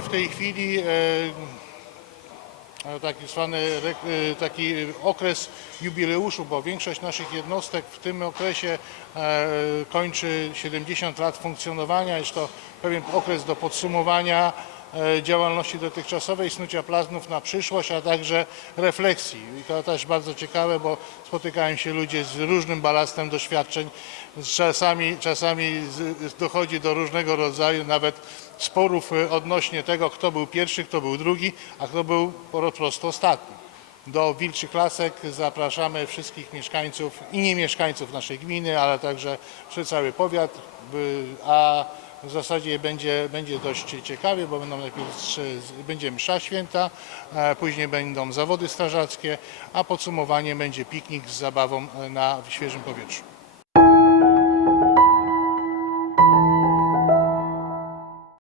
w tej chwili e, e, taki zwany e, taki okres jubileuszu, bo większość naszych jednostek w tym okresie kończy 70 lat funkcjonowania. Jest to pewien okres do podsumowania działalności dotychczasowej, snucia planów na przyszłość, a także refleksji. I to też bardzo ciekawe, bo spotykają się ludzie z różnym balastem doświadczeń. Czasami, czasami dochodzi do różnego rodzaju nawet sporów e, odnośnie tego, kto był pierwszy, kto był drugi, a kto był po prostu ostatni. Do Wilczych Lasek zapraszamy wszystkich mieszkańców i nie mieszkańców naszej gminy, ale także cały powiat, a w zasadzie będzie, będzie dość ciekawie, bo będą najpierw trzy- będzie msza święta, e, później będą zawody strażackie, a podsumowanie będzie piknik z zabawą e, na świeżym powietrzu.